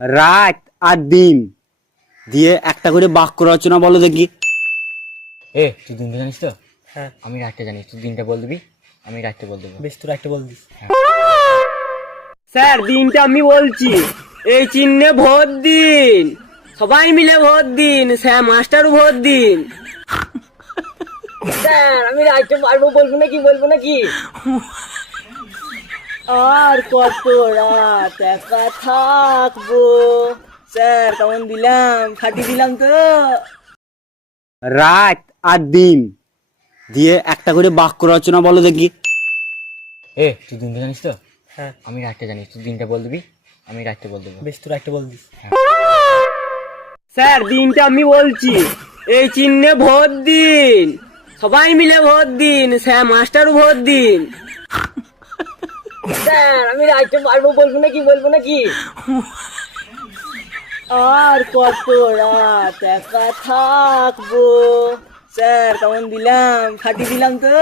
রাত আর দিন দিয়ে একটা করে বাক্য রচনা বলো দেখি। তুই দিনটা জানিস তো? হ্যাঁ আমি রাতটা জানি, তুই দিনটা বল দিবি, আমি রাতটা বল দেবো। বেশ, তোর একটা বল দিস। স্যার দিনটা আমি বলছি, এই চিহ্নে ভোট দিন, সবাই মিলে ভোট দিন, স্যার মাস্টারও ভোট দিন। স্যার আমি রাইতে পারবো, বলবো নাকি? আর কত রাত একা থাকবো। স্যার কেমন দিলাম? ফাটিয়ে দিলাম তো। রাত আর দিন দিয়ে একটা করে বাক্য রচনা বলো দেখি। তুই দিনটা জানিস তো? হ্যাঁ আমি রাতটা জানি, তুই দিনটা বল দিবি, আমি রাতটা বল দেবো। বেশ, তোর একটা বল দিস। স্যার দিনটা আমি বলছি, এই চিহ্নে ভোট দিন, সবাই মিলে ভোট দিন, স্যার মাস্টারও ভোট দিন। স্যার আমি রাইতে পারবো, বলবো নাকি? আর কত রাত একা থাকবো। স্যার কেমন দিলাম? ফাটিয়ে দিলাম তো।